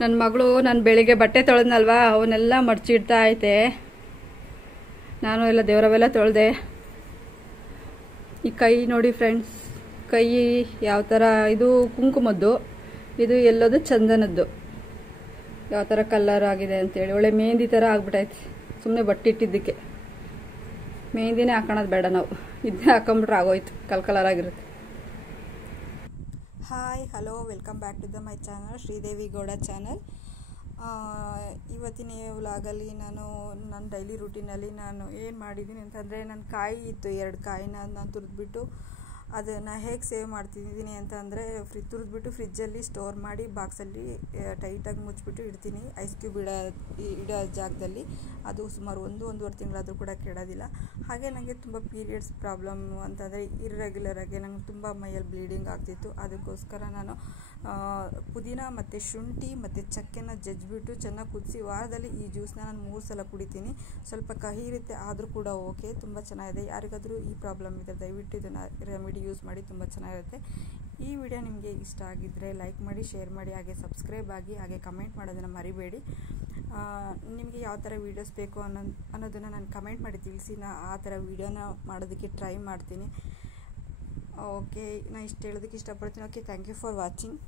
ನನ್ನ ಮಗಳು ನಾನು ಬೆಳಿಗ್ಗೆ ಬಟ್ಟೆ ತೊಳೆದ್ನಲ್ವಾ ಅವನ್ನೆಲ್ಲ ಮಡ್ಚಿಡ್ತಾ ಐತೆ. ನಾನು ಎಲ್ಲ ದೇವರವೆಲ್ಲ ತೊಳೆದೆ. ಈ ಕೈ ನೋಡಿ ಫ್ರೆಂಡ್ಸ್, ಕೈ ಯಾವ ಥರ, ಇದು ಕುಂಕುಮದ್ದು, ಇದು ಎಲ್ಲದು ಚಂದನದ್ದು. ಯಾವ ಥರ ಕಲರ್ ಆಗಿದೆ ಅಂತೇಳಿ, ಒಳ್ಳೆ ಮೆಹಂದಿ ಥರ ಆಗ್ಬಿಟ್ಟೈತೆ. ಸುಮ್ಮನೆ ಬಟ್ಟೆ ಇಟ್ಟಿದ್ದಕ್ಕೆ ಮೆಹಂದಿನೇ ಹಾಕೋಣದು ಬೇಡ, ನಾವು ಇದನ್ನೇ ಹಾಕೊಂಬಿಟ್ರೆ ಆಗೋಯ್ತು, ಕಲರ್ ಆಗಿರುತ್ತೆ. Hi, hello, welcome back to my channel, Sridevi Gowda channel. ಇವತ್ತಿನ ವ್ಲಾಗಲ್ಲಿ ನನ್ನ ಡೈಲಿ ರೂಟೀನಲ್ಲಿ ನಾನು ಏನು ಮಾಡಿದ್ದೀನಿ ಅಂತಂದರೆ, ನನ್ನ ಕಾಯಿ ಇತ್ತು, 2 ಕಾಯಿನ ನಾನು ತುರಿದ್ಬಿಟ್ಟು ಅದನ್ನು ಹೇಗೆ ಸೇವ್ ಮಾಡ್ತಿದ್ದೀನಿ ಅಂತಂದರೆ, ತುರಿದ್ಬಿಟ್ಟು ಫ್ರಿಜ್ಜಲ್ಲಿ ಸ್ಟೋರ್ ಮಾಡಿ ಬಾಕ್ಸಲ್ಲಿ ಟೈಟಾಗಿ ಮುಚ್ಚಿಬಿಟ್ಟು ಇಡ್ತೀನಿ, ಐಸ್ ಕ್ಯೂಬ್ ಇಡೋ ಜಾಗದಲ್ಲಿ. ಅದು ಸುಮಾರು 1-1.5 ತಿಂಗಳಾದರೂ ಕೂಡ ಕೆಡೋದಿಲ್ಲ. ಹಾಗೆ ನನಗೆ ತುಂಬ ಪೀರಿಯಡ್ಸ್ ಪ್ರಾಬ್ಲಮ್ ಅಂತಂದರೆ ಇರ್ರೆಗ್ಯುಲರಾಗಿ ನಂಗೆ ತುಂಬ ಮೈಯಲ್ಲಿ ಬ್ಲೀಡಿಂಗ್ ಆಗ್ತಿತ್ತು. ಅದಕ್ಕೋಸ್ಕರ ನಾನು ಪುದೀನ ಮತ್ತು ಶುಂಠಿ ಮತ್ತು ಚಕ್ಕೆನ ಜಜ್ಜಿಬಿಟ್ಟು ಚೆನ್ನಾಗಿ ಕುದಿಸಿ ವಾರದಲ್ಲಿ ಈ ಜ್ಯೂಸನ್ನ ನಾನು 3 ಸಲ ಕುಡಿತೀನಿ. ಸ್ವಲ್ಪ ಕಹಿ ಇರುತ್ತೆ, ಆದರೂ ಕೂಡ ಓಕೆ, ತುಂಬ ಚೆನ್ನಾಗಿದೆ. ಯಾರಿಗಾದರೂ ಈ ಪ್ರಾಬ್ಲಮ್ ಇದೆ ದಯವಿಟ್ಟು ಇದನ್ನು ರೆಮಿಡಿ ಯೂಸ್ ಮಾಡಿ, ತುಂಬ ಚೆನ್ನಾಗಿರುತ್ತೆ. ಈ ವಿಡಿಯೋ ನಿಮಗೆ ಇಷ್ಟ ಆಗಿದ್ದರೆ ಲೈಕ್ ಮಾಡಿ, ಶೇರ್ ಮಾಡಿ, ಹಾಗೆ ಸಬ್ಸ್ಕ್ರೈಬ್ ಆಗಿ, ಹಾಗೆ ಕಮೆಂಟ್ ಮಾಡೋದನ್ನು ಮರಿಬೇಡಿ. ನಿಮಗೆ ಯಾವ ಥರ ವೀಡಿಯೋಸ್ ಬೇಕು ಅನ್ನೋದನ್ನು ನಾನು ಕಮೆಂಟ್ ಮಾಡಿ ತಿಳಿಸಿ. ಆ ಥರ ವೀಡಿಯೋನ ಮಾಡೋದಕ್ಕೆ ಟ್ರೈ ಮಾಡ್ತೀನಿ. ಓಕೆ, ನಾನು ಇಷ್ಟು ಹೇಳೋದಕ್ಕೆ ಇಷ್ಟಪಡ್ತೀನಿ. Okay, thank you for watching.